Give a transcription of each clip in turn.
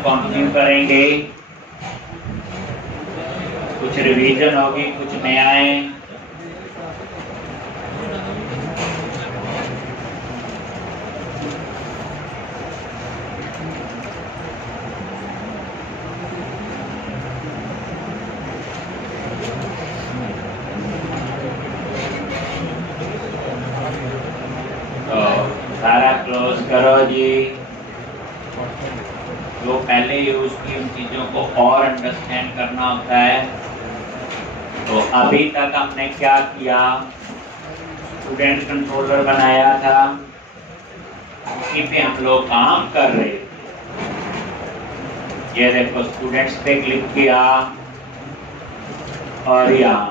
हम कंटिन्यू करेंगे। कुछ रिवीजन होगी, कुछ नया है। तो सारा क्लोज करो जी। जो पहले यूज की उन चीजों को और अंडरस्टैंड करना होता है। तो अभी तक हमने क्या किया, स्टूडेंट कंट्रोलर बनाया था, उसी पे हम लोग काम कर रहे थे। ये देखो स्टूडेंट्स पे क्लिक किया और यहाँ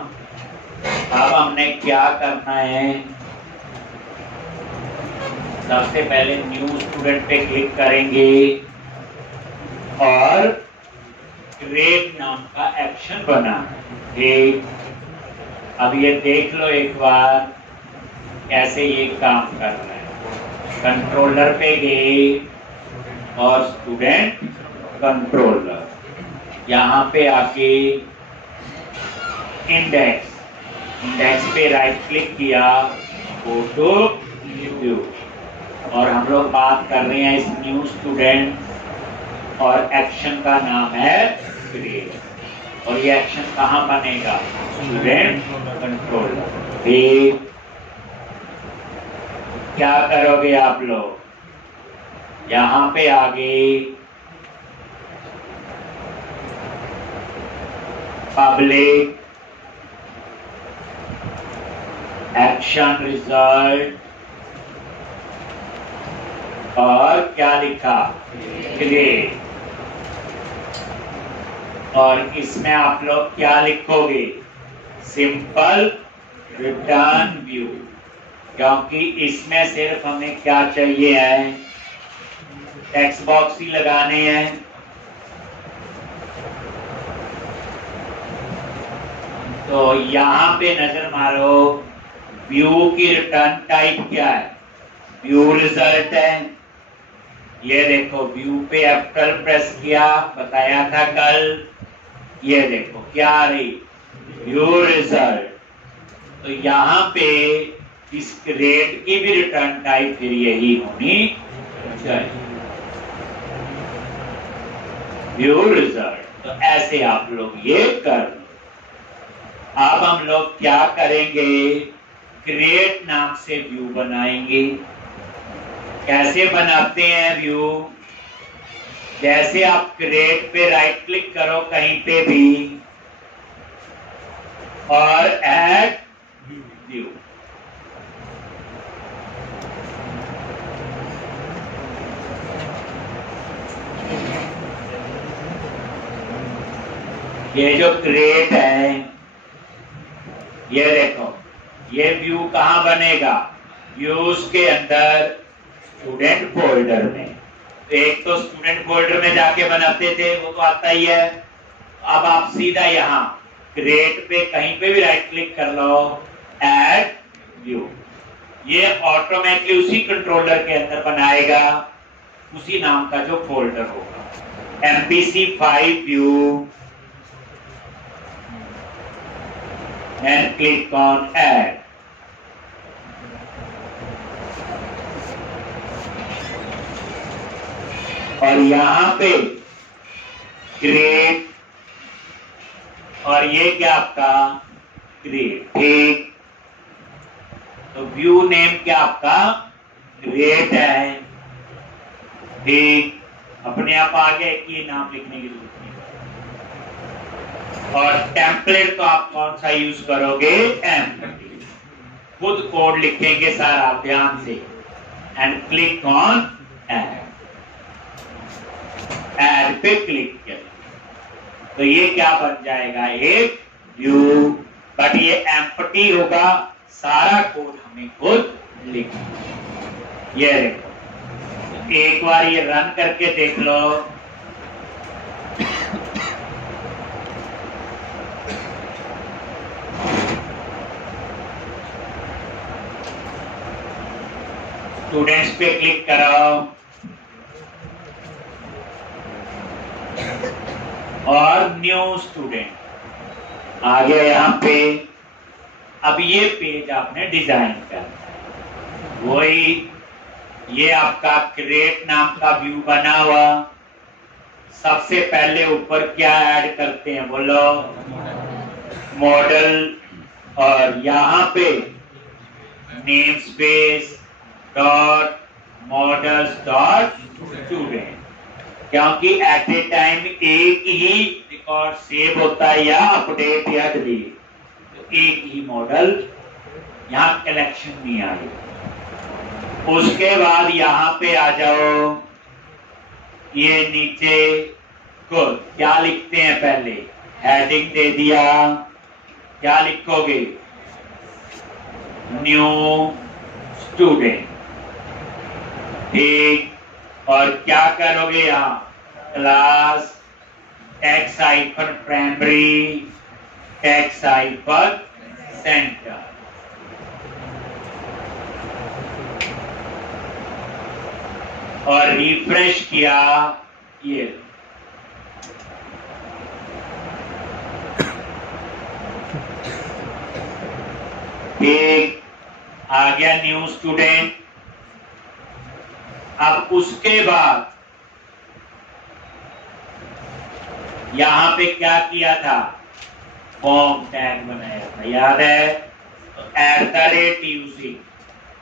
अब हमने क्या करना है, सबसे पहले न्यू स्टूडेंट पे क्लिक करेंगे और क्रिएट नाम का एक्शन बना है। अब ये देख लो एक बार कैसे ये काम कर रहा है। कंट्रोलर पे गए और स्टूडेंट कंट्रोलर, यहाँ पे आके इंडेक्स पे राइट क्लिक किया, गो टू व्यू, और हम लोग बात कर रहे हैं इस न्यू स्टूडेंट और एक्शन का नाम है क्रिएट। और ये एक्शन कहाँ बनेगा, स्टूडेंट कंट्रोलर। फिर क्या करोगे आप लोग, यहाँ पे आगे पब्लिक एक्शन रिजल्ट और क्या लिखा, क्रिएट। और इसमें आप लोग क्या लिखोगे, सिंपल रिटर्न व्यू, क्योंकि इसमें सिर्फ हमें क्या चाहिए है, टेक्स्ट बॉक्स ही लगाने हैं। तो यहाँ पे नजर मारो, व्यू की रिटर्न टाइप क्या है, व्यू रिजल्ट है। ये देखो व्यू पे F12 प्रेस किया, बताया था कल। ये देखो क्या आ रही, व्यू रिजल्ट। तो यहाँ पे इस क्रिएट की भी रिटर्न टाइप फिर यही होनी चाहिए, व्यू रिजल्ट। तो ऐसे आप लोग ये कर लो। अब हम लोग क्या करेंगे, क्रिएट नाम से व्यू बनाएंगे। कैसे बनाते हैं व्यू, जैसे आप क्रिएट पे राइट क्लिक करो कहीं पे भी और ऐड व्यू, ये जो क्रिएट है, ये देखो ये व्यू कहाँ बनेगा, व्यूज के अंदर स्टूडेंट फोल्डर में। एक तो स्टूडेंट फोल्डर में जाके बनाते थे, वो तो आता ही है। अब आप सीधा यहाँ क्रिएट पे कहीं पे भी राइट क्लिक कर लो, ऐड व्यू, ये ऑटोमेटिकली उसी कंट्रोलर के अंदर बनाएगा उसी नाम का जो फोल्डर होगा, MVC5 view, and click on add। और यहाँ पे क्रिएट, और ये क्या आपका क्रिएट, ठीक। तो व्यू नेम क्या आपका क्रिएट है, ठीक। अपने आप आगे की नाम लिखने की जरूरत नहीं। और टेम्पलेट तो आप कौन सा यूज करोगे, एम्पटी। खुद कोड लिखेंगे सारा, आप ध्यान से। And click on add, add पे क्लिक किया तो ये क्या बन जाएगा, एक व्यू। बट ये एम्पटी होगा, सारा कोड हमें खुद लिखना। ये देखो एक बार ये रन करके देख लो। स्टूडेंट्स पे क्लिक करो, और न्यू स्टूडेंट आ गया यहाँ पे। अब ये पेज आपने डिजाइन करना है। वही ये आपका क्रिएट नाम का व्यू बना हुआ। सबसे पहले ऊपर क्या ऐड करते हैं बोलो, मॉडल। और यहाँ पे name space dot models dot student, क्योंकि एट ए टाइम एक ही रिकॉर्ड सेव होता है या अपडेट या डिलीट, तो एक ही मॉडल, यहाँ कलेक्शन नहीं आएगी। उसके बाद यहाँ पे आ जाओ, ये नीचे को क्या लिखते हैं, पहले हेडिंग दे दिया, क्या लिखोगे, न्यू स्टूडेंट। ठीक, और क्या करोगे यहाँ, class text hyphen primary text hyphen centre. और रिफ्रेश किया, ये एक आ गया न्यू स्टूडेंट। अब उसके बाद यहां पे क्या किया था, फॉर्म टैग बनाया था, याद है, तो @using,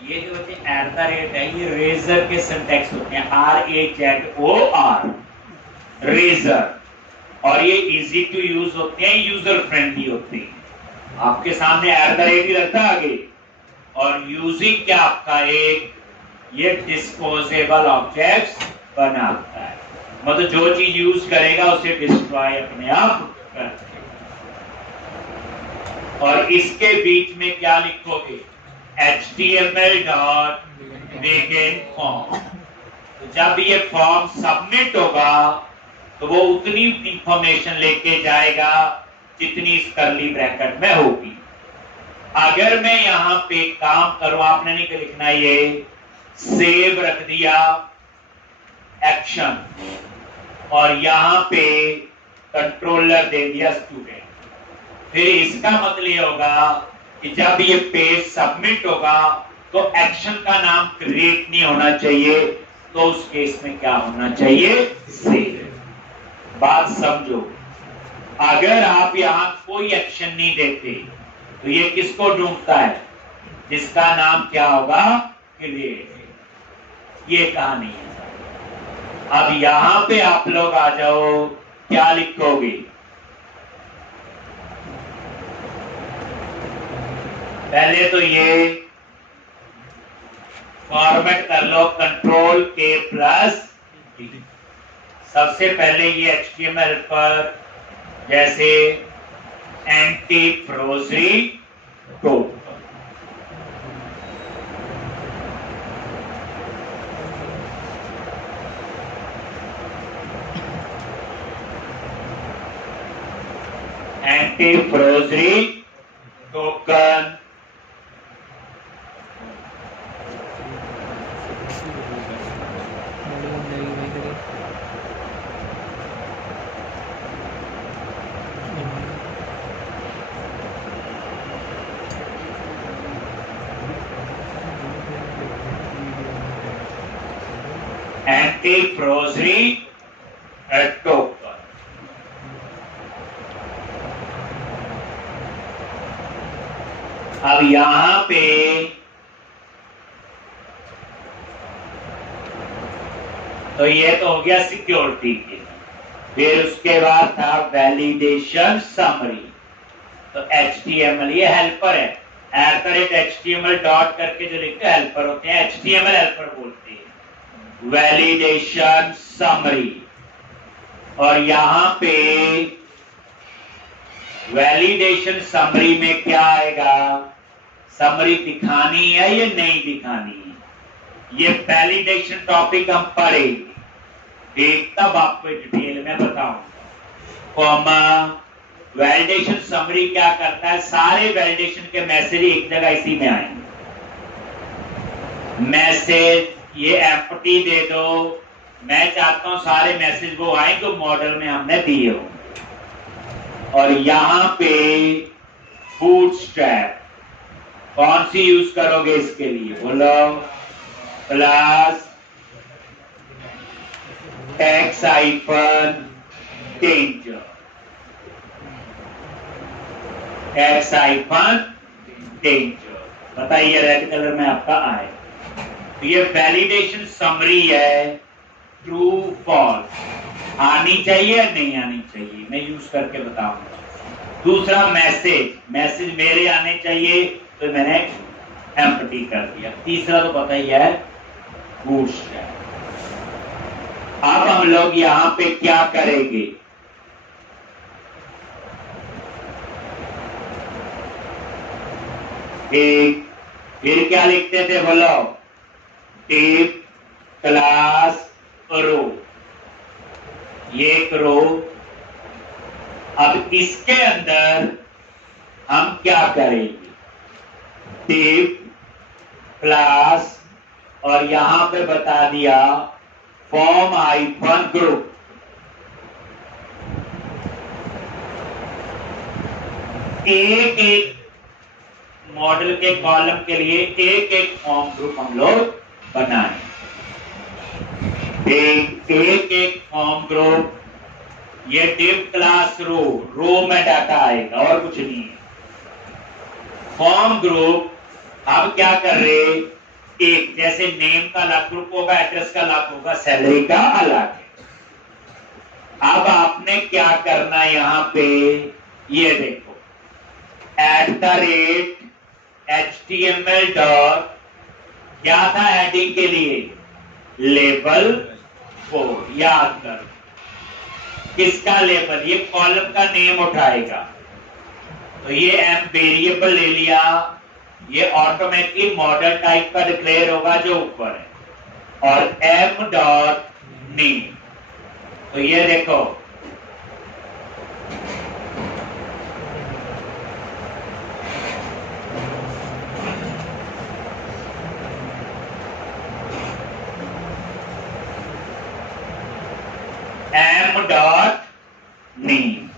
ये जो होते हैं @ है, ये रेजर के सिंटैक्स होते हैं, RAZOR, रेजर। और ये इजी टू यूज होते हैं, यूजर फ्रेंडली होते हैं। आपके सामने @ ही लगता है आगे। और यूजिंग क्या आपका एक ये डिस्पोजेबल ऑब्जेक्ट्स बनाता है, मतलब जो चीज यूज करेगा उसे डिस्ट्रॉय अपने आप करते। और इसके बीच में क्या लिखोगे, HTML डॉट बिगिन फॉर्म। जब ये फॉर्म सबमिट होगा तो वो उतनी इंफॉर्मेशन लेके जाएगा जितनी इस कर्ली ब्रैकेट में होगी। अगर मैं यहाँ पे काम करूं, आपने नहीं लिखना, ये सेव रख दिया एक्शन, और यहाँ पे कंट्रोलर दे दिया स्टूडेंट, फिर इसका मतलब ये होगा कि जब ये पेज सबमिट होगा तो एक्शन का नाम क्रिएट नहीं होना चाहिए, तो उस केस में क्या होना चाहिए, सेव। बात समझो, अगर आप यहाँ कोई एक्शन नहीं देते तो ये किसको ढूंढता है, जिसका नाम क्या होगा, क्रिएट। ये कहानी है। अब यहां पे आप लोग आ जाओ, क्या लिखोगे, पहले तो ये फॉर्मेट कर लो, Ctrl+K+। सबसे पहले ये HTML पर जैसे एंटी फ्रोजरी टोप, एंटी फ्रोजरी टोकन, एंटी फ्रोजरी टोकन। अब यहां पे तो ये तो हो गया सिक्योरिटी के। फिर उसके बाद था वैलिडेशन समरी, तो HTML ये हेल्पर है, @HTML डॉट करके जो लिखते हैं हेल्पर होते हैं, HTML हेल्पर बोलते हैं, वैलिडेशन समरी। और यहां पे वैलिडेशन समरी में क्या आएगा, समरी दिखानी है या नहीं दिखानी है, ये वैलिडेशन टॉपिक हम पढ़ेंगे, ठीक, तब आपको डिटेल में बताऊंगा। कॉमा वैलिडेशन समरी क्या करता है, सारे वैलिडेशन के मैसेज एक जगह इसी में आएंगे। मैसेज ये एम्प्टी दे दो, मैं चाहता हूं सारे मैसेज वो आए जो मॉडल में हमने दिए हो। और यहां पे बूटस्ट्रैप कौन सी यूज करोगे इसके लिए बोलो? Plus tax hyphen danger, tax hyphen danger. बताइए रेड कलर में आपका आए। तो ये वैलिडेशन समरी है, ट्रू फॉल्स आनी चाहिए या नहीं आनी चाहिए, मैं यूज करके बताऊंगा। दूसरा मैसेज, मैसेज मेरे आने चाहिए तो मैंने एम्प्टी कर दिया। तीसरा तो पता ही है, बूटस्ट्रैप। अब हम लोग यहां पे क्या करेंगे? एक फिर क्या लिखते थे बोलो? टिप क्लास रो, ये एक रो। अब इसके अंदर हम क्या करेंगे? टिप क्लास और यहां पे बता दिया फॉर्म हाइफन ग्रुप। एक एक मॉडल के कॉलम के लिए एक एक फॉर्म ग्रुप हम लोग बनाए। एक एक फॉर्म ग्रुप, ये डिव क्लास रो, रो में डाटा आएगा और कुछ नहीं है। फॉर्म ग्रुप अब क्या कर रहे? एक जैसे नेम का अलग ग्रुप होगा, एड्रेस का अलग होगा, सैलरी का अलग है। अब आपने क्या करना यहां पे? ये देखो @HTML डॉट क्या था हेडिंग के लिए? लेबल 4। याद कर किसका लेबल? ये कॉलम का नेम उठाएगा। तो ये एम वेरिएबल ले लिया, ये ऑटोमेटिकली मॉडल टाइप का डिक्लेयर होगा जो ऊपर है, और एम डॉट नेम। तो ये देखो एम डॉट नेम,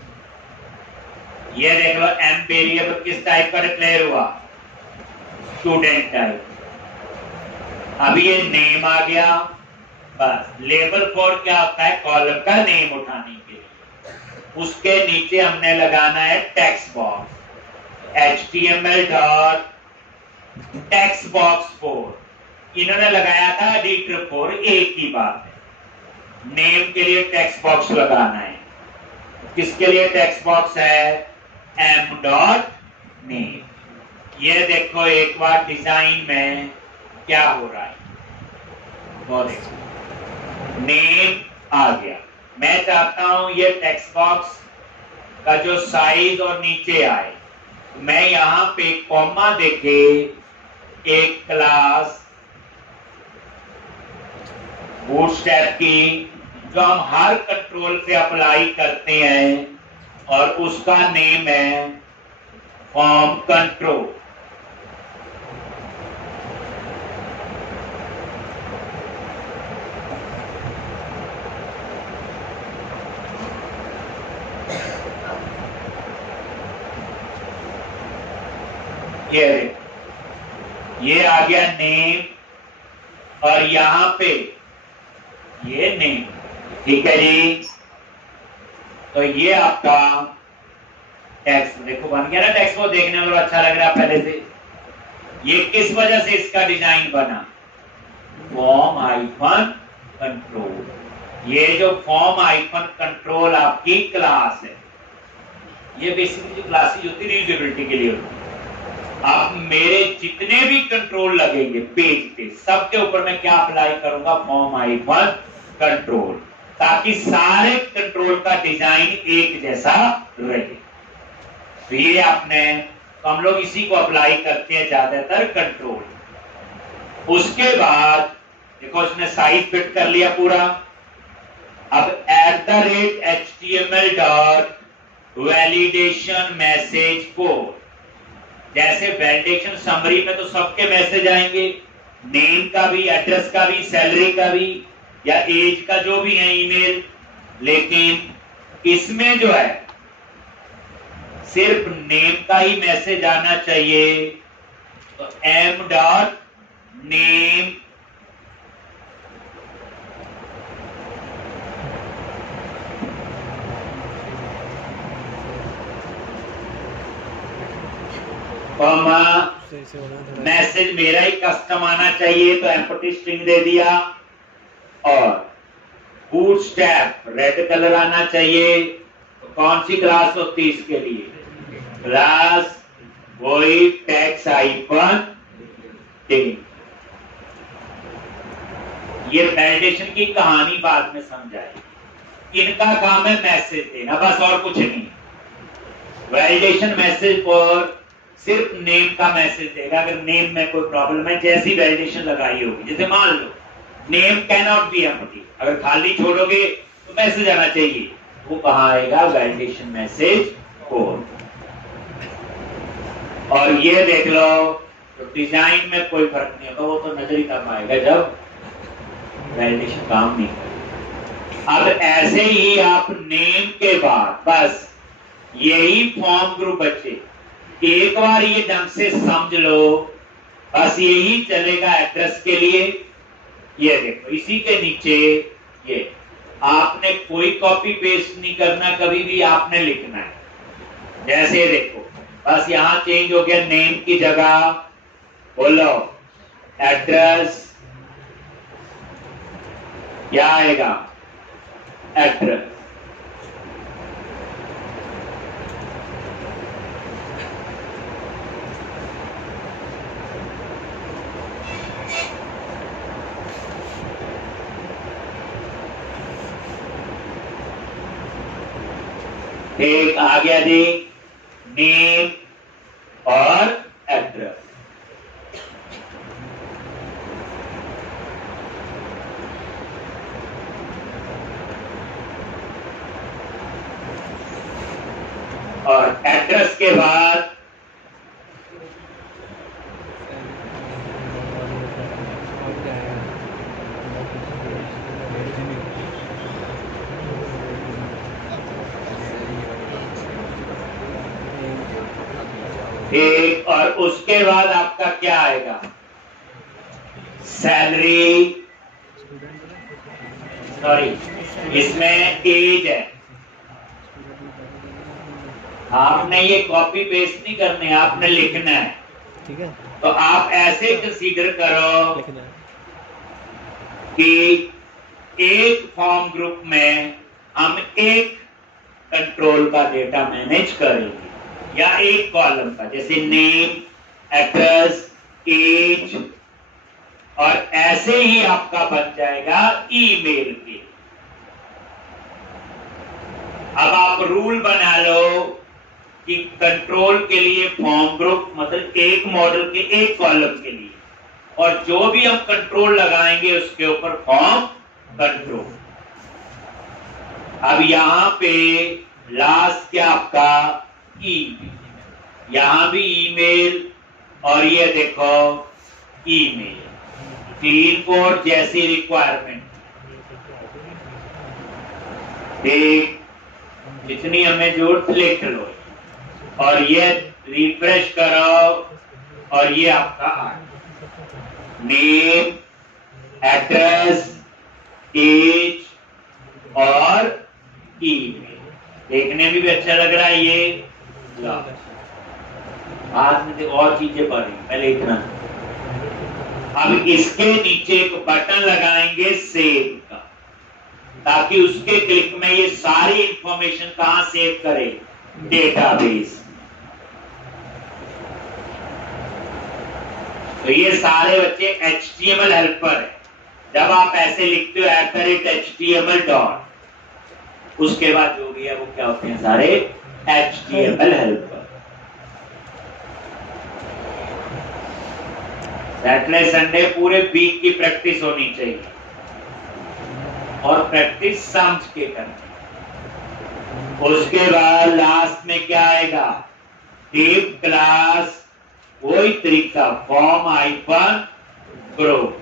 ये देख लो एम वेरिएबल किस टाइप का डिक्लेयर हुआ? Student type. अब ये नेम आ गया। बस लेबल 4 क्या होता है? कॉलम का नेम उठाने के लिए। उसके नीचे हमने लगाना है text box, HTML dot text box 4। इन्होंने लगाया था एडिटर 4, एक ही बात है। नेम के लिए टेक्स्ट बॉक्स लगाना है। किसके लिए टेक्स्ट बॉक्स है? M dot name. ये देखो एक बार डिजाइन में क्या हो रहा है, वो देखो नेम आ गया। मैं चाहता हूं ये टेक्स्ट बॉक्स का जो साइज और नीचे आए, मैं यहां पे कॉमा देके एक क्लास बूटस्ट्रैप की जो हम हर कंट्रोल पे अप्लाई करते हैं, और उसका नेम है फॉर्म कंट्रोल। ये आ गया नेम, और यहां पे ये नेम, ठीक है जी। तो ये आपका टेक्स्ट देखो बन गया ना। टेक्स्ट को देखने में अच्छा लग रहा है पहले से। ये किस वजह से इसका डिजाइन बना? Form hyphen control. ये जो फॉर्म हाइफन कंट्रोल आपकी क्लास है, ये बेसिकली क्लासेस होती है रीयूजेबिलिटी के लिए होती है। आप मेरे जितने भी कंट्रोल लगेंगे पेज पे, सबके ऊपर मैं क्या अप्लाई करूंगा? फॉर्म हाइफन कंट्रोल, ताकि सारे कंट्रोल का डिजाइन एक जैसा रहे। तो ये आपने, तो हम लोग इसी को अप्लाई करते हैं ज्यादातर कंट्रोल। उसके बाद देखो इसने साइज फिट कर लिया पूरा। अब @HTML dot validation message code, जैसे वैलिडेशन समरी में तो सबके मैसेज आएंगे, नेम का भी, एड्रेस का भी, सैलरी का भी, या एज का जो भी है, ईमेल। लेकिन इसमें जो है सिर्फ नेम का ही मैसेज आना चाहिए, तो m dot name comma message मेरा ही कस्टम आना चाहिए, तो एम्प्टी स्ट्रिंग दे दिया। और बूटस्ट्रैप रेड कलर आना चाहिए, तो कौन सी क्लास होती है इसके लिए? क्लास वही टैक्स हाइफन टेन। ये वैलिडेशन की कहानी बाद में समझाई। इनका काम है मैसेज देना, बस और कुछ नहीं। वैलिडेशन मैसेज पर सिर्फ नेम का मैसेज देगा। अगर नेम में कोई प्रॉब्लम है, जैसी वैलिडेशन लगाई होगी, जैसे मान लो name can not be empty, अगर खाली छोड़ोगे तो मैसेज आना चाहिए, वो कहां आएगा? Validation message code. और ये देख लो, तो डिजाइन में कोई फर्क नहीं होगा, वो तो नजर ही तब आएगा जब वैलिडेशन काम नहीं करेगा। अब ऐसे ही आप नेम के बाद बस यही फॉर्म ग्रुप बच्चे एक बार ये ढंग से समझ लो, बस यही चलेगा एड्रेस के लिए। ये देखो, इसी के नीचे ये आपने कोई कॉपी पेस्ट नहीं करना, कभी भी आपने लिखना है। जैसे देखो, बस यहां चेंज हो गया, नेम की जगह बोलो एड्रेस, क्या आएगा? एड्रेस। एक आ गया जी, नेम और एड्रेस। और एड्रेस के बाद एक, और उसके बाद आपका क्या आएगा? सैलरी, सॉरी इसमें एज है। आपने ये कॉपी पेस्ट नहीं करने, आपने लिखना है। ठीक है, तो आप ऐसे कंसीडर करो कि एक फॉर्म ग्रुप में हम एक कंट्रोल का डेटा मैनेज करेंगे, या एक कॉलम का, जैसे नेम, एड्रेस, एज, और ऐसे ही आपका बन जाएगा ईमेल के। अब आप रूल बना लो कि कंट्रोल के लिए फॉर्म ग्रुप, मतलब एक मॉडल के एक कॉलम के लिए, और जो भी हम कंट्रोल लगाएंगे उसके ऊपर फॉर्म कंट्रोल। अब यहां पे लास्ट क्या आपका? ईमेल, यहां भी ईमेल, और ये देखो ईमेल, क्लीन कोड जैसी रिक्वायरमेंट, एक जितनी हमें जरूरत लिख लो, और ये रिफ्रेश करो, और ये आपका नेम, एड्रेस, एज और ईमेल। देखने में भी अच्छा लग रहा है। ये बाद में और चीजें पढ़ेंगे, पहले इतना। अब इसके नीचे एक बटन लगाएंगे सेव का, ताकि उसके क्लिक में ये सारी इंफॉर्मेशन कहां सेव करे? डेटाबेस। तो ये सारे बच्चे HTML हेल्पर है। जब आप ऐसे लिखते हो @HTML डॉट, उसके बाद जो भी है वो क्या होते हैं? सारे HTML हेल्पर। सैटरडे संडे पूरे वीक की प्रैक्टिस होनी चाहिए, और प्रैक्टिस समझ के करनी। उसके बाद लास्ट में क्या आएगा? डिव क्लास, वही तरीका, फॉर्म हाइफन ग्रुप,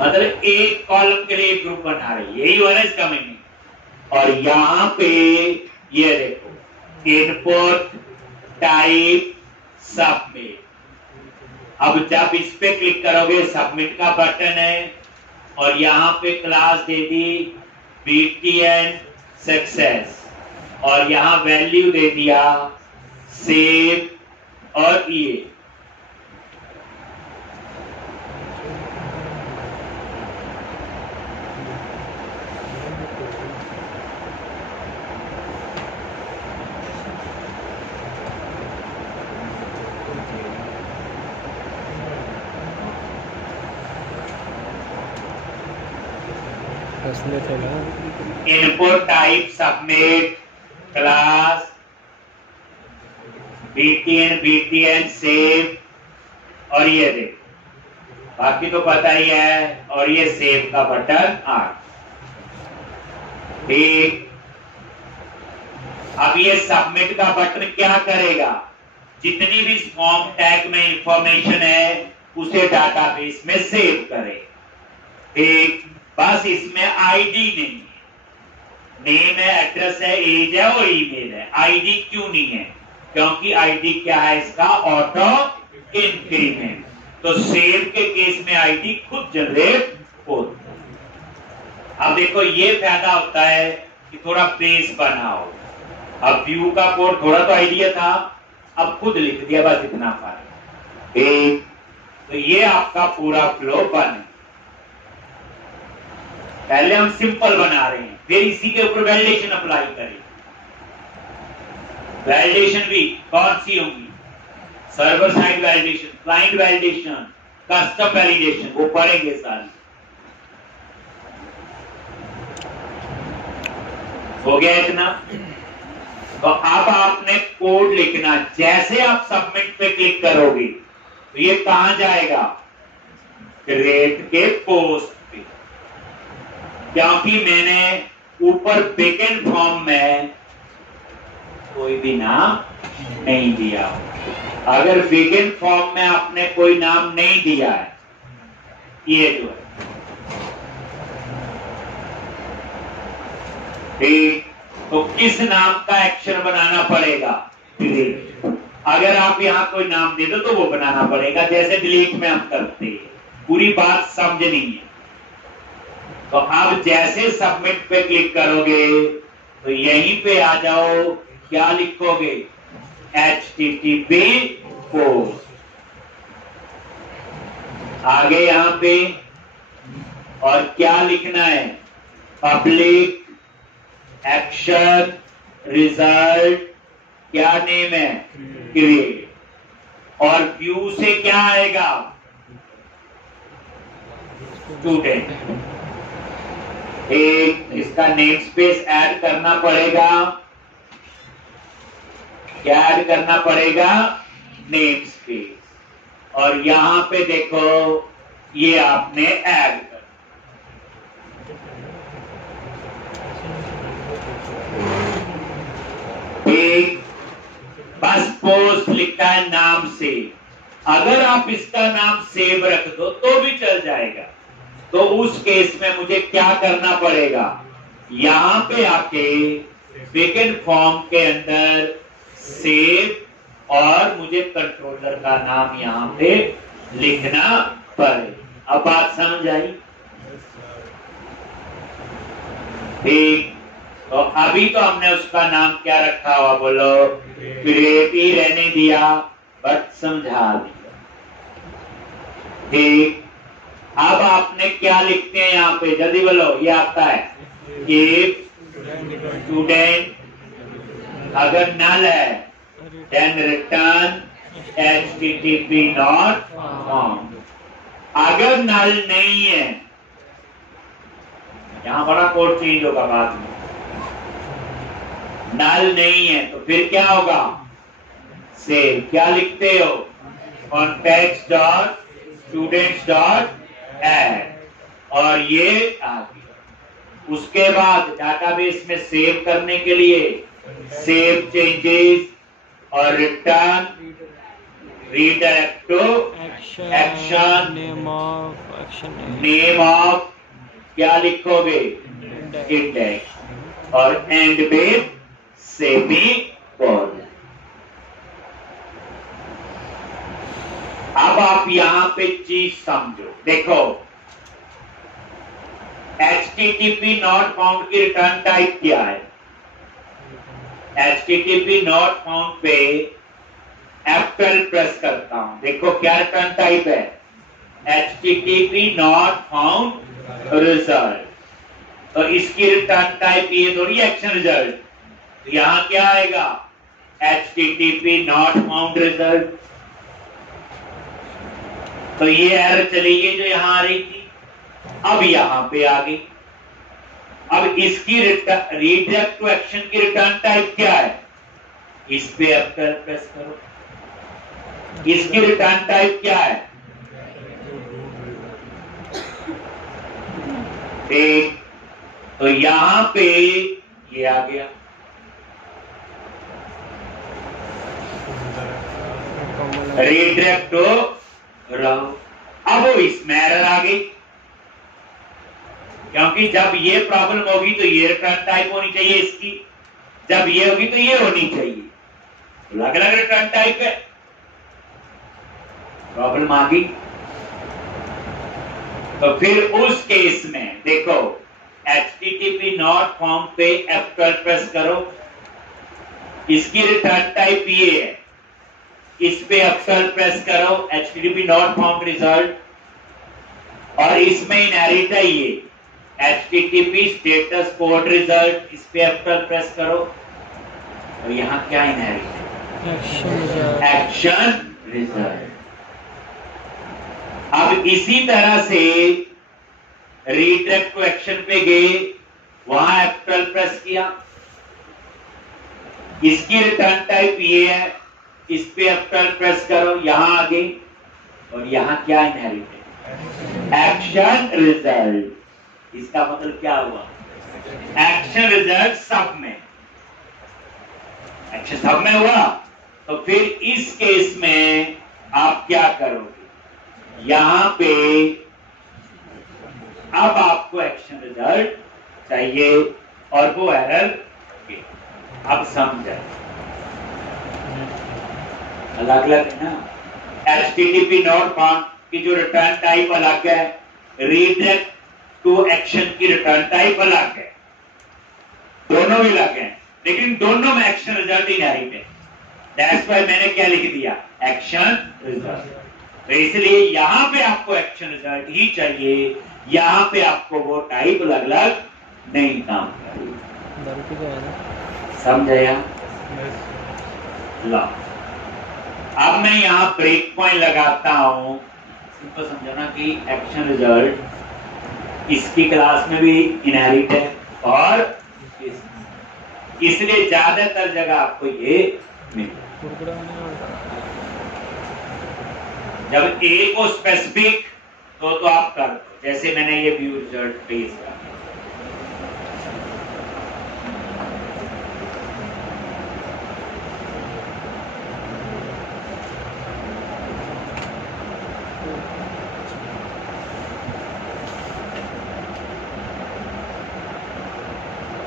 मतलब एक कॉलम के लिए एक ग्रुप बना रही है, यही हो रहा है इसका मीनिंग। और यहां पे ये देखो, इनपुट टाइप सबमिट। अब जब इस पे क्लिक करोगे सबमिट का बटन है और यहां पे क्लास दे दी BTN सक्सेस और यहां वैल्यू दे दिया सेव और ये input type submit class BTN save और ये दे, बाकी तो पता ही है, और ये सेव का बटन आ। ठीक, अब ये सबमिट का बटन क्या करेगा, जितनी भी फॉर्म टैग में इंफॉर्मेशन है उसे डाटाबेस में सेव करे। ठीक, बस इसमें आईडी नहीं है, नेम है, एड्रेस है, एज है और ईमेल है। आईडी क्यों नहीं है, क्योंकि आईडी क्या है इसका, ऑटो इंक्रीमेंट। तो सेव के केस में आईडी खुद जनरेट होती है। अब देखो ये फायदा होता है कि थोड़ा बेस बनाओ। अब व्यू का कोड थोड़ा तो आइडिया था, अब खुद लिख दिया, बस इतना फर्क। ठीक, तो ये आपका पूरा फ्लो बने। पहले हम सिंपल बना रहे हैं, फिर इसी के ऊपर वैलिडेशन अप्लाई करें। वैलिडेशन भी कौन सी होंगी, server side validation, client validation, custom validation, वो पढ़ेंगे सारी। हो गया इतना। तो अब आपने कोड लिखना, जैसे आप सबमिट पे क्लिक करोगे तो ये कहां जाएगा, क्रिएट के पोस्ट पे, क्योंकि मैंने ऊपर बैकएंड फॉर्म में कोई भी नाम नहीं दिया। अगर बैकएंड फॉर्म में आपने कोई नाम नहीं दिया है, ये जो है ठीक, तो किस नाम का एक्शन बनाना पड़ेगा, डिलीट। अगर आप यहां कोई नाम दे दो तो वो बनाना पड़ेगा, जैसे डिलीट में हम करते हैं। पूरी बात समझनी है। तो आप जैसे सबमिट पे क्लिक करोगे तो यहीं पे आ जाओ, क्या लिखोगे, HTTP पोस्ट, आगे यहां पे, और क्या लिखना है, पब्लिक एक्शन रिजल्ट, क्या नेम है, क्रिएट, और व्यू से क्या आएगा, स्टूडेंट। एक इसका नेम स्पेस ऐड करना पड़ेगा, क्या ऐड करना पड़ेगा, नेम स्पेस, और यहां पे देखो ये आपने ऐड कर, एक बस पोस्ट लिखा है नाम से। अगर आप इसका नाम सेव रख दो तो भी चल जाएगा। तो उस केस में मुझे क्या करना पड़ेगा, यहां पे आके बैकएंड फॉर्म के अंदर सेव, और मुझे कंट्रोलर का नाम यहां पे लिखना पड़े। अब बात समझ आई, ठीक। तो अभी तो हमने उसका नाम क्या रखा हुआ, बोलो, क्रिएट ही रहने दिया, बट समझा दिया, ठीक। अब आपने क्या लिखते हैं यहाँ पे, जल्दी बोलो, ये आता है, इफ स्टूडेंट, अगर नल है then return HTTP not found. अगर नल नहीं है, यहां बड़ा कोड चेंज होगा बाद में, नल नहीं है तो फिर क्या होगा, सेव, क्या लिखते हो, context dot students dot add, और ये आ गया। उसके बाद डाटाबेस में सेव करने के लिए सेव चेंजेस और return redirect to action, name of क्या लिखोगे, इंडेक्स, और एंड में सेमी कोलन। यहां पे चीज समझो, देखो HTTP नॉट फाउंड की रिटर्न टाइप क्या है? HTTP नॉट फाउंड पे F12 प्रेस करता हूं, देखो क्या रिटर्न टाइप है? HTTP not found result. तो इसकी रिटर्न टाइप ये थोड़ी एक्शन रिजल्ट, तो यहां क्या आएगा? HTTP not found result. तो ये एरर चली गई जो यहां आ रही थी, अब यहां पे आ गई। अब इसकी रीडायरेक्ट टू एक्शन की रिटर्न टाइप क्या है? इस पे F12 प्रेस करो, इसकी रिटर्न टाइप क्या है? एक, तो यहां पे ये आ गया। रीडायरेक्ट टू रहो, अब वो इसमें एरर आ गई, क्योंकि जब ये प्रॉब्लम होगी तो ये रिटर्न टाइप होनी चाहिए इसकी, जब ये होगी तो ये होनी चाहिए, अलग अलग रिटर्न टाइप है, प्रॉब्लम आ गई। तो फिर उस केस में देखो HTTP नॉट फाउंड पे F12 प्रेस करो, इसकी रिटर्न टाइप ये है, इस पे F12 प्रेस करो, HTTP नॉट फाउंड रिजल्ट, और इसमें इनहेरिट है ये HTTP स्टेटस कोड रिजल्ट, इस पे F12 प्रेस करो, और यहां क्या इनहेरिट है? Action result. अब इसी तरह से रीडायरेक्ट टू एक्शन पे गए, वहां F12 प्रेस किया, इसकी रिटर्न टाइप ये है, इस पे F12 प्रेस करो, यहां आ गई, और यहां क्या इनहेरिट है? Action result. इसका मतलब क्या हुआ? एक्शन रिजल्ट सब में, एक्शन सब में हुआ। तो फिर इस केस में आप क्या करोगे? यहां पे अब आपको एक्शन रिजल्ट चाहिए, और वो एरर अब समझ अलग अलग है ना। HTTP नॉट फाउंड की जो रिटर्न टाइप अलग है, रीडायरेक्ट टू एक्शन की रिटर्न टाइप अलग है, दोनों भी अलग है, लेकिन दोनों में एक्शन रिजल्ट इनहेरिट है। दैट्स व्हाई मैंने क्या लिख दिया? Action result. तो इसलिए यहां पे आपको एक्शन रिजल्ट ही चाहिए, यहां पे आपको वो टाइप अलग अलग नहीं काम करेगी। समझाया? ला, अब मैं यहां ब्रेक पॉइंट लगाता हूं, सिंपल समझना कि एक्शन रिजल्ट इसकी क्लास में भी इनहेरिट है, और इसलिए ज्यादातर जगह आपको ये मिलेगा। जब ए को स्पेसिफिक तो आप कर दो, जैसे मैंने ये व्यू रिजल्ट पेश किया।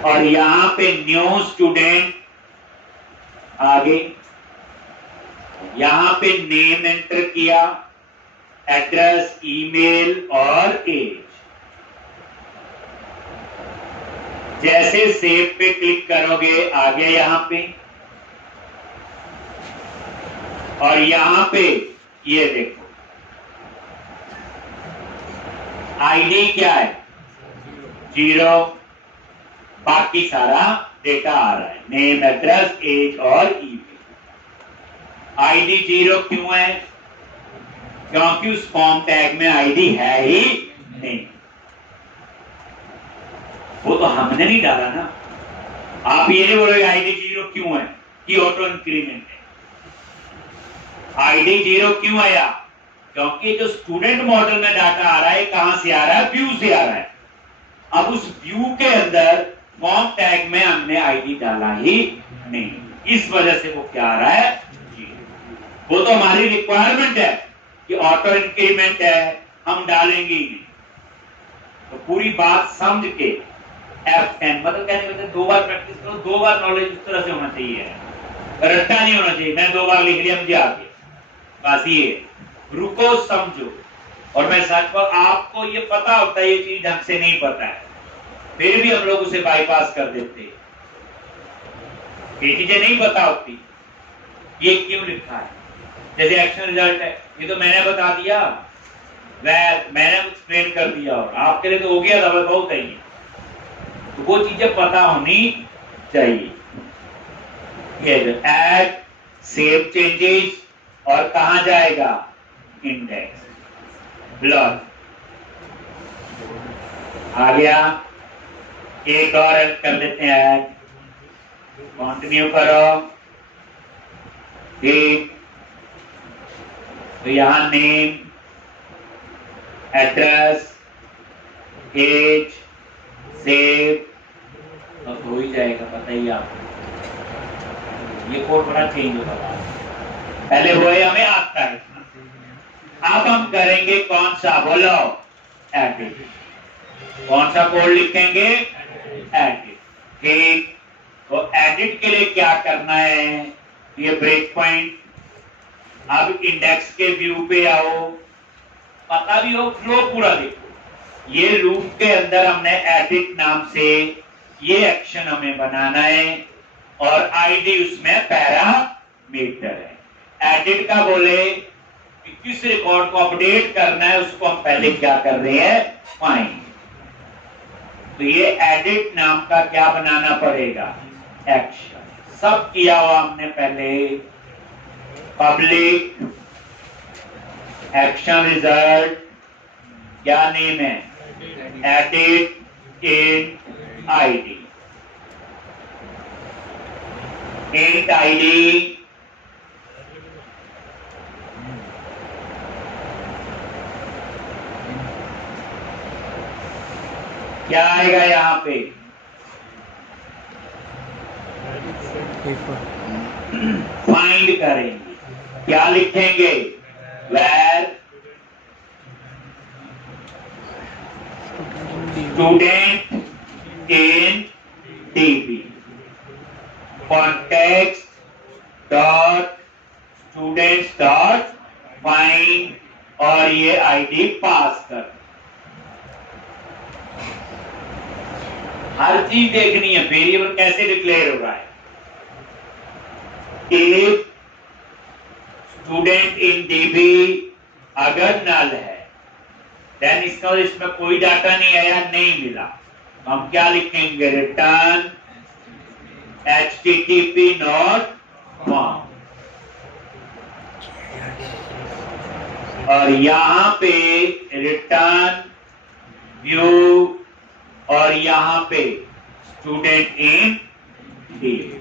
और यहां पे न्यू स्टूडेंट आगे, यहां पे नेम एंटर किया, एड्रेस, ईमेल और एज। जैसे सेव पे क्लिक करोगे आ गया यहां पे, और यहां पे ये देखो आईडी क्या है? 0, बाकी सारा डेटा आ रहा है, नेम, एड्रेस, एज और ईमेल। आईडी 0 क्यों है? क्योंकि उस फॉर्म टैग में आईडी है ही नहीं, वो तो हमने नहीं डाला ना। आप ये नहीं बोलोगे आईडी 0 क्यों है कि ऑटो इंक्रीमेंट है। आईडी 0 क्यों आया? क्योंकि जो स्टूडेंट मॉडल में डाटा आ रहा है कहां से आ रहा है? व्यू से आ रहा है। अब उस व्यू के अंदर फॉर्म टैग में हमने आईडी डाला ही नहीं, इस वजह से वो क्या आ रहा है? वो तो हमारी रिक्वायरमेंट है कि ऑटो इंक्रीमेंट है, हम डालेंगे ही नहीं। तो पूरी बात समझ के F10 मतलब कहने का 2 बार प्रैक्टिस करो, 2 बार नॉलेज इस तरह से होना चाहिए, रट्टा नहीं होना चाहिए। मैं 2 बार लिख लिया मुझे आ गया, बस ये रुको समझो। और मैं सच पर आपको ये पता होता है, ये चीज ढंग से नहीं पता है, फिर भी हम लोग उसे बाईपास कर देते हैं। ये चीजें नहीं पता होती ये क्यों लिखा है। जैसे एक्शन रिजल्ट है, ये तो मैंने बता दिया, मैंने एक्सप्लेन कर दिया और आपके लिए तो हो गया था, बहुत है। तो वो चीजें पता होनी चाहिए। ऐड, सेव चेंजेस, और कहां जाएगा, इंडेक्स, ब्लॉक आ गया। एक और कर लेते हैं, ऐड, कंटिन्यू करो। ठीक, तो यहां नेम, एड्रेस, एज, सेव, अब हो ही जाएगा, पता ही आपको। ये कोड बड़ा चेंज होता है, पहले वो हमें आता है। अब हम करेंगे कौन सा, बोलो, एडिट। कौन सा कोड लिखेंगे, एडिट। ठीक, तो एडिट के लिए क्या करना है, ये ब्रेक पॉइंट। अब इंडेक्स के व्यू पे आओ, पता भी हो, फ्लो पूरा देखो। ये लूप के अंदर हमने एडिट नाम से ये एक्शन हमें बनाना है, और आईडी उसमें पैरामीटर है। एडिट का बोले कि किस रिकॉर्ड को अपडेट करना है, उसको हम पहले क्या कर रहे हैं, फाइंड। तो ये एडिट नाम का क्या बनाना पड़ेगा, एक्शन। सब किया हुआ हमने पहले, पब्लिक एक्शन रिजल्ट, क्या नेम है, edit in ID. Int ID, क्या आएगा यहाँ पे, फाइंड करेंगे, क्या लिखेंगे, where student in DB, context dot students dot find, और ये आईडी पास कर। हर चीज देखनी है, वेरिएबल कैसे डिक्लेयर हो रहा है। एक स्टूडेंट इन डीबी अगर नल है, देन इसका इसमें कोई डाटा नहीं आया, नहीं मिला, तो हम क्या लिखेंगे, रिटर्न HTTP नॉट फाउंड। और यहां पे रिटर्न व्यू, और यहां पे स्टूडेंट इन डीबी।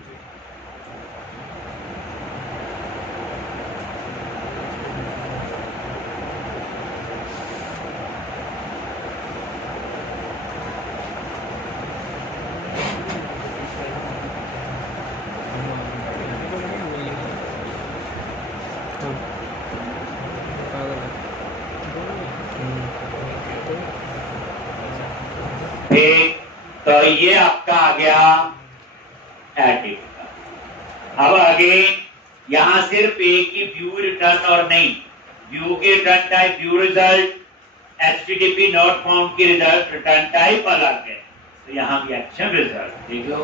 ठीक, तो ये आपका आ गया एडिट का। अब आगे यहां सिर्फ एक ही व्यू रिटर्न और नहीं, व्यू के return type view result, HTTP not found की रिजल्ट रिटर्न टाइप अलग है। तो यहां भी एक्शन रिजल्ट देखो,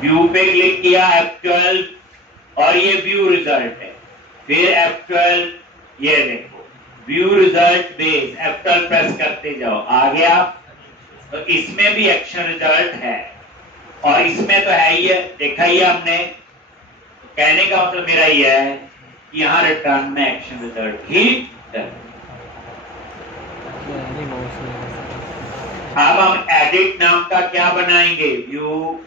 व्यू पे क्लिक किया F12 और ये व्यू रिजल्ट है, फिर F12, ये देखो view result base, F12 press करते जाओ, आ गया। तो इसमें भी एक्शन रिजल्ट है, और इसमें तो है ही है, देखा ही हमने। तो कहने का मतलब मेरा ये है कि यहाँ रिटर्न में एक्शन रिजल्ट ही है। अब हम एडिट नाम का क्या बनाएंगे, व्यू,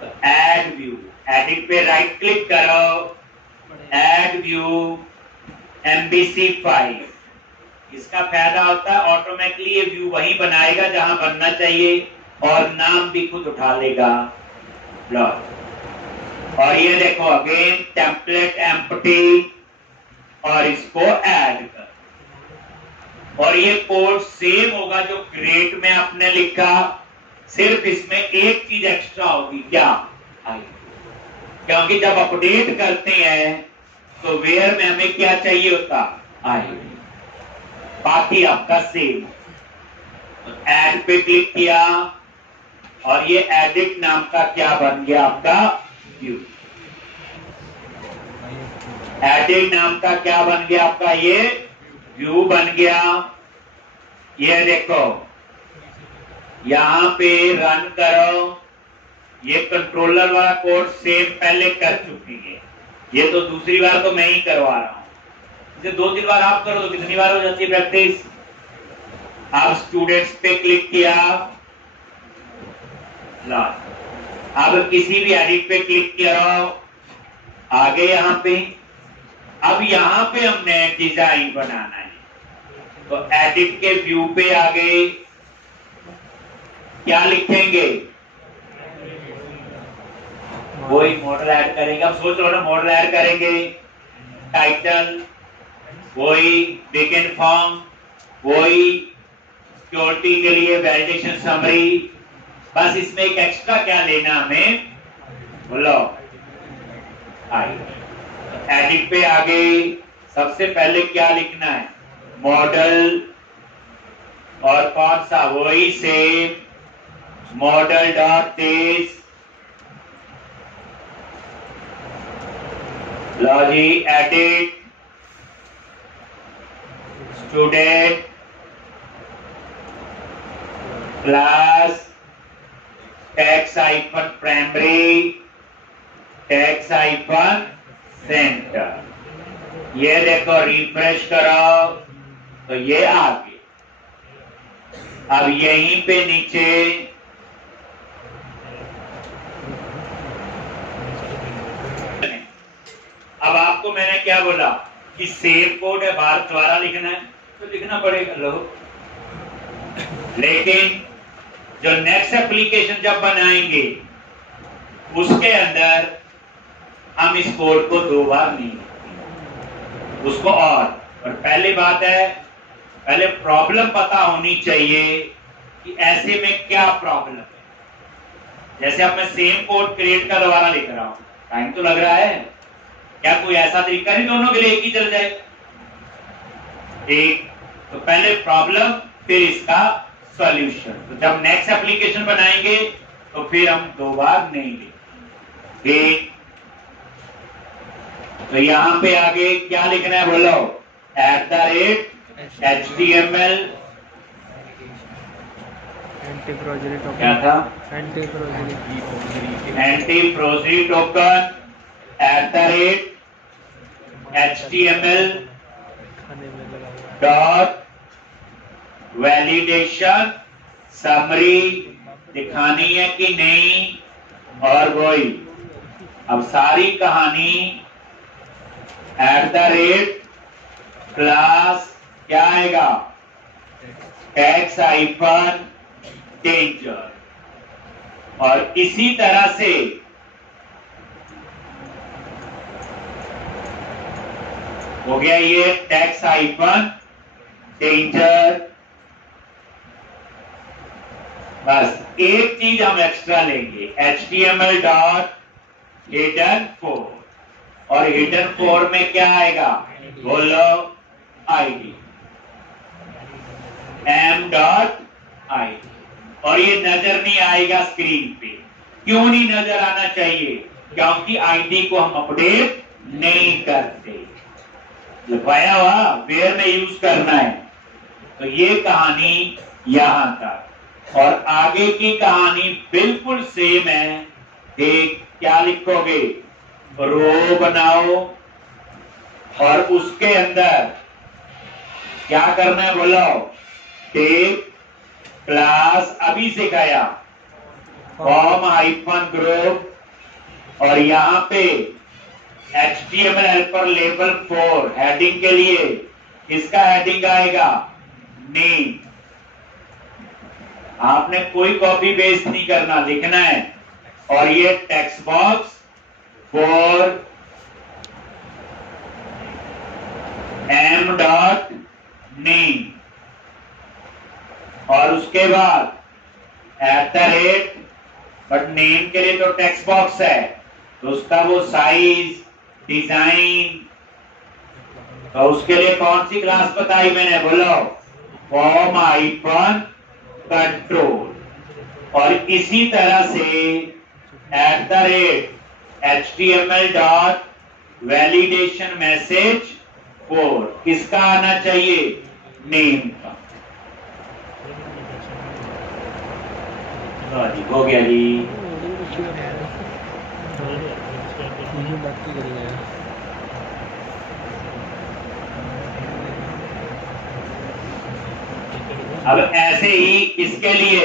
तो ऐड व्यू, एडिट पे राइट क्लिक करो, ऐड व्यू MVC5। इसका फायदा होता है ऑटोमेटिकली ये व्यू वहीं बनाएगा जहां बनना चाहिए, और नाम भी खुद उठा लेगा, ब्लॉक। और ये देखो अगेन टेम्पलेट एम्प्टी, और इसको ऐड कर, और ये कोड सेम होगा जो क्रिएट में आपने लिखा, सिर्फ इसमें एक चीज एक्स्ट्रा होगी, क्या, क्योंकि जब अपडेट करते हैं तो वेयर में हमें क्या चाहिए होता, आईडी, बाकी आपका सेम। ऐड पे क्लिक किया और ये एडिट नाम का क्या बन गया आपका व्यू। एडिट नाम का क्या बन गया आपका, ये व्यू बन गया। ये देखो यहां पे रन करो, ये कंट्रोलर वाला कोड सेम पहले कर चुकी है, ये तो दूसरी बार तो मैं ही करवा रहा हूं। इसे 2-3 बार आप करो तो कितनी बार हो जाती है प्रैक्टिस। अब स्टूडेंट्स पे क्लिक किया, अब किसी भी एडिट पे क्लिक करो, आगे यहां पे। अब यहां पे हमने डिजाइन बनाना है, तो एडिट के व्यू पे आगे क्या लिखेंगे, वही मॉडल ऐड करेंगे। अब सोच लो ना, मॉडल ऐड करेंगे, टाइटल वही, बिगिन फॉर्म वही, सिक्योरिटी के लिए वैलिडेशन समरी। बस इसमें एक एक्स्ट्रा क्या लेना हमें, बोलो आई। एडिट पे आगे सबसे पहले क्या लिखना है, मॉडल, और कौन सा, वही सेम मॉडल डॉट दिस। लो जी, edit student class text icon primary text icon center. ये देखो रिफ्रेश करो तो ये आ गया। अब यहीं पे नीचे अब आपको मैंने क्या बोला कि सेम कोड है, बार द्वारा लिखना है तो लिखना पड़ेगा लोग, लेकिन जो नेक्स्ट एप्लीकेशन जब बनाएंगे उसके अंदर हम इस कोड को 2 बार नहीं लिखेंगे उसको। और पहली बात है, पहले प्रॉब्लम पता होनी चाहिए कि ऐसे में क्या प्रॉब्लम है। जैसे अब मैं सेम कोड क्रिएट का दोबारा लिख रहा हूं, टाइम तो लग रहा है, क्या कोई ऐसा तरीका नहीं दोनों के लिए एक ही चल जाए। एक तो पहले प्रॉब्लम फिर इसका सॉल्यूशन। तो जब नेक्स्ट एप्लीकेशन बनाएंगे तो फिर हम 2 बार नहीं लिखेंगे। एक तो यहां पे आगे क्या लिखना है, बोलो @HTML क्या था, anti forgery token @HTML dot validation summary दिखानी है कि नहीं, और वही अब सारी कहानी @क्लास क्या आएगा, टैक्स आइकन डेंजर। और इसी तरह से हो गया ये टैक्स आइकन डेंजर। बस एक चीज हम एक्स्ट्रा लेंगे, HTML डॉट हिडन 4, और हिडन 4 में क्या आएगा, बोलो आईडी m.id। और ये नजर नहीं आएगा स्क्रीन पे। क्यों नहीं नजर आना चाहिए, क्योंकि आईडी को हम अपडेट नहीं करते, लिखवाया हुआ वेयर में यूज करना है। तो ये कहानी यहां तक, और आगे की कहानी बिल्कुल सेम है। देख क्या लिखोगे, रो बनाओ और उसके अंदर क्या करना है, बोलो टेक क्लास अभी सिखाया फॉर्म हाइफन ग्रुप, और यहां पे HTML हेल्पर लेबल 4 हेडिंग के लिए इसका हेडिंग आएगा नेम। आपने कोई कॉपी पेस्ट नहीं करना, लिखना है। और ये टेक्स्ट बॉक्स फॉर m.name, और उसके बाद @ बट नेम के लिए तो टेक्स्ट बॉक्स है, तो उसका वो साइज, डिजाइन तो उसके लिए कौन सी क्लास बताई मैंने, बोलो, फॉर्म हाइफन कंट्रोल। और इसी तरह से @HTML डॉट वैलिडेशन मैसेज 4 किसका आना चाहिए, नेम का। जी हो गया जी। अब ऐसे ही इसके लिए,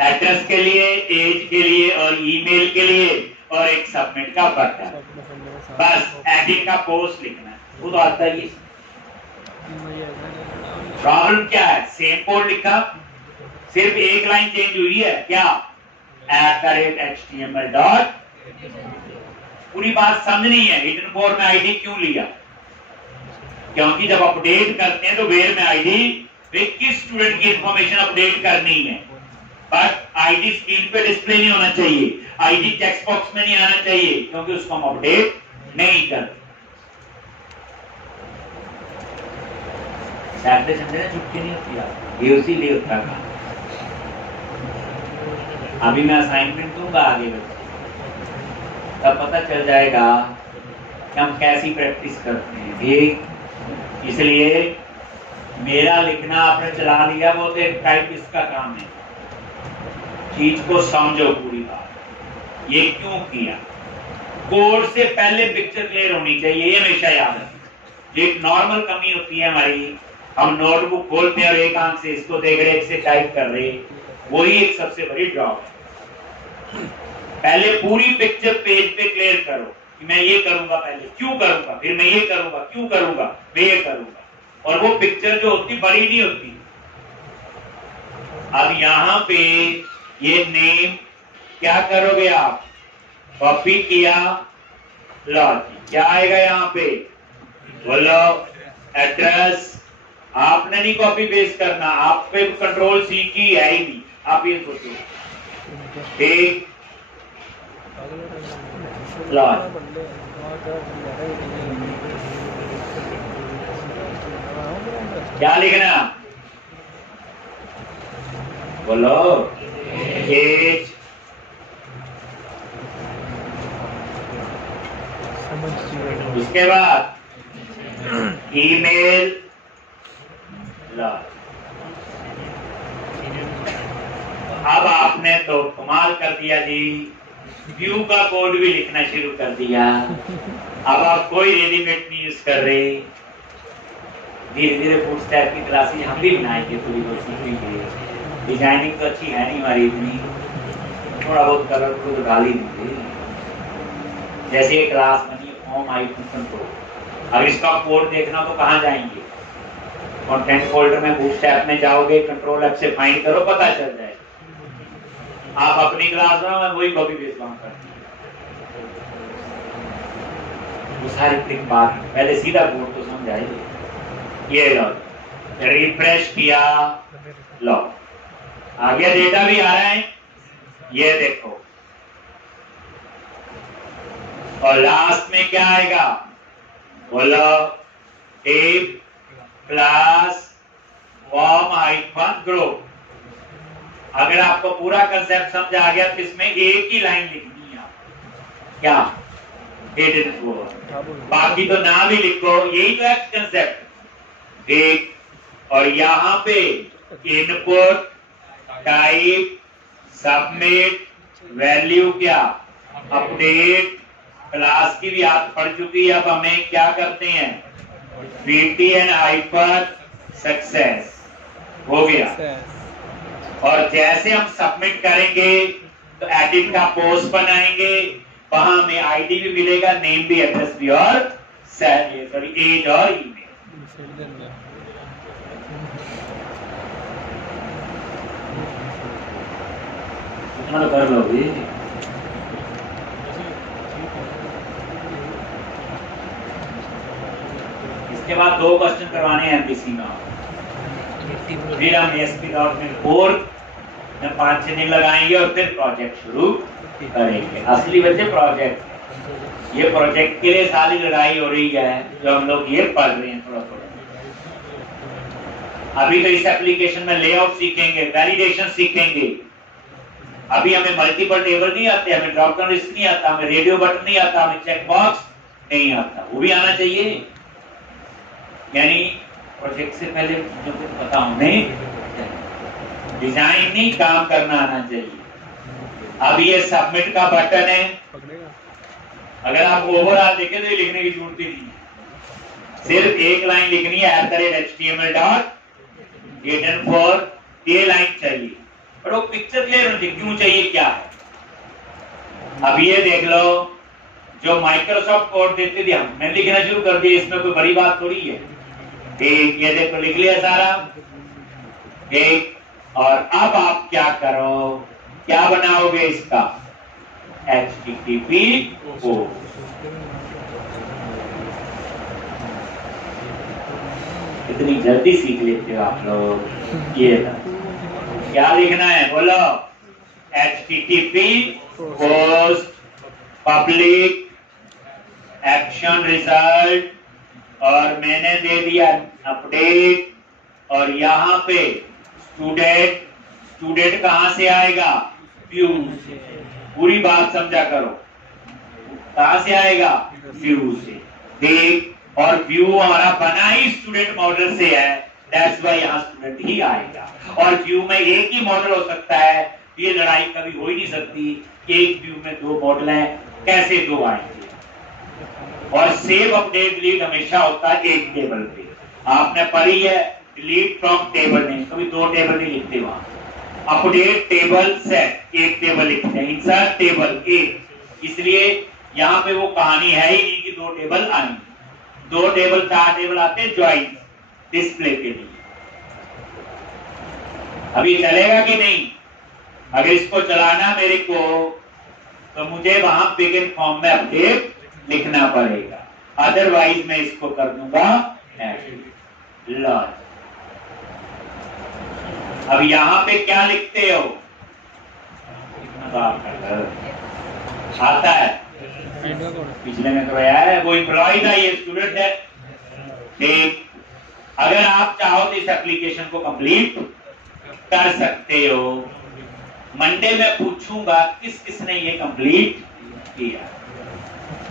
एड्रेस के लिए, एज के लिए और ईमेल के लिए और एक सबमिट का बटन, बस एडिट का पोस्ट लिखना है, वो तो आता ही। प्रॉब्लम क्या है, सेम कोड लिखा, सिर्फ एक लाइन चेंज हुई है, क्या, @HTML डॉट। पूरी बात समझनी है, हिडन फॉर में आईडी क्यों लिया, क्योंकि जब अपडेट करते हैं तो वेयर में आईडी किस स्टूडेंट की इंफॉर्मेशन अपडेट करनी है, बट आईडी स्क्रीन पे डिस्प्ले नहीं होना चाहिए, आईडी टेक्स्ट बॉक्स में नहीं आना चाहिए, क्योंकि उसको हम अपडेट नहीं करते। समझे, छुट्टी नहीं होती यार, ये उसी लिए होता है। अभी मैं असाइनमेंट दूंगा आगे बच्चे, तब पता चल जाएगा कि हम कैसी प्रैक्टिस करते हैं। ठीक, इसलिए मेरा लिखना आपने चला लिया, वो तो एक टाइपिस्ट का काम है, चीज को समझो पूरी बात। ये क्यों किया, कोड से पहले पिक्चर क्लियर होनी चाहिए, ये हमेशा याद रखना। एक नॉर्मल कमी होती है हमारी, हम नोटबुक खोलते हैं और एक आंख से इसको देख रहे, एक से टाइप कर रहे, वही एक सबसे बड़ी ड्रॉप है। पहले पूरी पिक्चर पेज पे क्लियर करो कि मैं ये करूंगा, पहले क्यों करूंगा, फिर मैं ये करूंगा, क्यों करूंगा, मैं ये करूंगा, और वो पिक्चर जो होती बड़ी नहीं होती। अब यहाँ पे ये नेम क्या करोगे आप, कॉपी किया, लॉजिक क्या आएगा यहाँ पे, बोलो, एड्रेस। आपने नहीं कॉपी पेस्ट करना, आप पे कंट्रोल सी की है ही नहीं, आप ये सोचो। ठीक, क्या लिखना, बोलो, एज, उसके बाद ईमेल, अब आपने तो कमाल कर दिया जी, व्यू का कोड भी लिखना शुरू कर दिया। अब आप कोई रेडीमेड नहीं यूज कर रहे, धीरे धीरे फुट स्टैक की क्लासेस हम भी बनाएंगे, थोड़ी बहुत सीखेंगे। डिजाइनिंग तो अच्छी है नहीं हमारी इतनी, थोड़ा बहुत कलरफुल तो डाल ही देंगे। जैसे ये क्लास बनी फॉर्म हाइफन कंट्रोल, अब इसका कोड देखना तो कहाँ जाएंगे, कंटेंट फोल्डर में बूटस्ट्रैप में जाओगे, कंट्रोल एफ से फाइंड करो, पता चल जाएगा। आप अपनी क्लास में वही कॉपी पेस्ट करते हैं, वो सारी ट्रिक बात, पहले सीधा कोड तो समझाइए। ये लो, रिफ्रेश किया, लो आ गया, डेटा भी आ रहा है, ये देखो। और लास्ट में क्या आएगा, बोलो, tip class form hyphen group. अगर आपको पूरा कंसेप्ट समझ आ गया तो इसमें एक ही लाइन लिखनी है, क्या, बाकी तो ना भी लिखो, यही तो है कंसेप्ट। ठीक, और यहाँ पे इनपुट, टाइप, सबमिट, वैल्यू क्या, अपडेट, क्लास की भी याद पड़ चुकी है। अब हमें क्या करते हैं, BTN हाइपर सक्सेस हो गया। और जैसे हम सबमिट करेंगे तो एडिट का पोस्ट बनाएंगे, वहां हमें आईडी भी मिलेगा, नेम भी, एड्रेस भी, और सॉरी एज और ईमेल। कर लो भी। इसके बाद 2 क्वेश्चन करवाने हैं एमपीसी में, फिर हम ASP.NET 5-6 दिन लगाएंगे और फिर प्रोजेक्ट शुरू करेंगे। असली बच्चे प्रोजेक्ट ये प्रोजेक्ट के लिए सारी लड़ाई हो रही है जो हम लोग ये पढ़ रहे हैं थोड़ा थोड़ा। अभी तो इस एप्लीकेशन में लेआउट सीखेंगे, वैलिडेशन सीखेंगे। अभी हमें मल्टीपल टेबल नहीं आते, हमें ड्रॉप डाउन लिस्ट नहीं आता, हमें रेडियो बटन नहीं आता, हमें चेक बॉक्स नहीं आता, वो भी आना चाहिए। यानी प्रोजेक्ट से पहले जो कुछ पता होने, डिजाइन नहीं काम करना आना चाहिए। अब ये सबमिट का बटन है, अगर आप ओवरऑल देखें तो ये लिखने की जरूरत ही नहीं है, सिर्फ एक लाइन लिखनी है @html.hidden4 ये लाइन चाहिए, और वो पिक्चर क्लियर होनी चाहिए क्यों चाहिए क्या है। अब ये देख लो जो माइक्रोसॉफ्ट कोड देते थे हमने लिखना शुरू कर दिया, इसमें कोई बड़ी बात थोड़ी है। ठीक, ये देखो लिख लिया सारा। ठीक, और अब आप क्या करो, क्या बनाओगे इसका HTTP कोड। कितनी जल्दी सीख लेते हो आप लोग। ये क्या लिखना है बोलो, HTTP post public action result, और मैंने दे दिया अपडेट, और यहाँ पे स्टूडेंट कहां से आएगा, व्यू से। पूरी बात समझा करो, कहां से आएगा, व्यू से। देख, और व्यू हमारा बना ही स्टूडेंट मॉडल से है, दैट्स व्हाई यहाँ स्टूडेंट ही आएगा। और व्यू में एक ही मॉडल हो सकता है, ये लड़ाई कभी हो ही नहीं सकती एक व्यू में दो मॉडल हैं, कैसे दो आएंगे। और सेव अपडेट डिलीट हमेशा होता है एक टेबल पे। आपने पढ़ी है डिलीट फ्रॉम टेबल नहीं, कभी दो टेबल नहीं लिखते वहां। अपडेट टेबल सेट एक टेबल लिखते हैं, इंसर्ट टेबल एक, इसलिए यहाँ पे वो कहानी है ही नहीं कि दो टेबल आएंगे। दो टेबल चार टेबल आते हैं ज्वाइन डिस्प्ले के लिए। अभी चलेगा कि नहीं, अगर इसको चलाना मेरे को तो मुझे वहां बिगिन फॉर्म में अपडेट लिखना पड़ेगा, अदरवाइज मैं इसको कर दूंगा लॉन्च। अब यहाँ पे क्या लिखते हो, आता है पिछले में तो आया है, वो एम्प्लॉय था, ये स्टूडेंट है। ठीक, अगर आप चाहो तो इस एप्लीकेशन को कंप्लीट कर सकते हो। मंडे में पूछूंगा किस किसने ये कंप्लीट किया।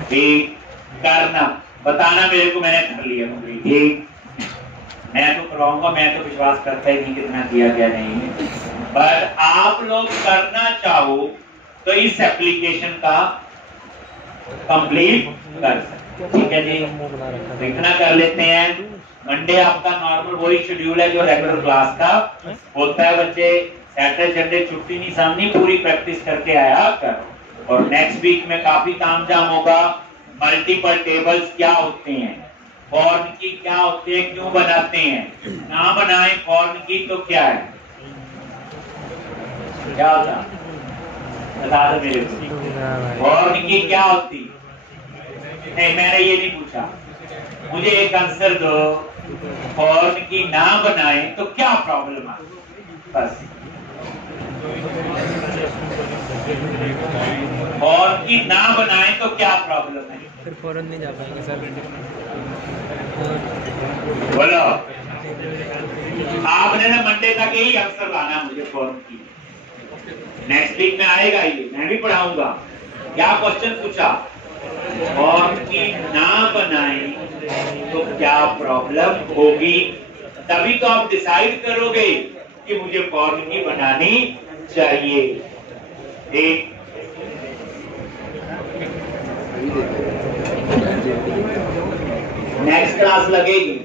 ठीक, करना बताना मेरे को, मैंने कर लिया कंप्लीट। ठीक, मैं तो कराऊंगा, मैं तो विश्वास करता ही नहीं कितना किया क्या नहीं, पर आप लोग करना चाहो तो इस एप्लीकेशन का कंप्लीट कर सकते। ठीक है जी, तो इतना कर लेते हैं। मंडे आपका नॉर्मल वही शेड्यूल है जो रेगुलर क्लास का होता है। बच्चे सैटरडे संडे छुट्टी नहीं सामनी, पूरी प्रैक्टिस करके आया करो। और नेक्स्ट वीक में काफी तामझाम होगा। मल्टीपल टेबल्स क्या होते हैं, फॉर्न की क्या होते हैं, क्यों बनाते हैं, ना बनाए फॉर्न की तो क्या है, क्या होता बता दो मेरे को। फॉर्न की क्या होती, नहीं मैंने ये नहीं पूछा, मुझे एक आंसर दो। फॉर्न की ना बनाए तो क्या प्रॉब्लम है, बस। फॉर्न की ना बनाए तो क्या प्रॉब्लम है, फिर फौरन नहीं जा पाएंगे सर। बोलो, आपने ना मंडे तक यही आंसर लाना मुझे फॉर्म की। नेक्स्ट वीक में आएगा ये, मैं भी पढ़ाऊंगा। क्या क्वेश्चन पूछा, फॉर्म की ना बनाए तो क्या प्रॉब्लम होगी, तभी तो आप डिसाइड करोगे कि मुझे फॉर्म की बनानी चाहिए। एक नेक्स्ट क्लास लगेगी।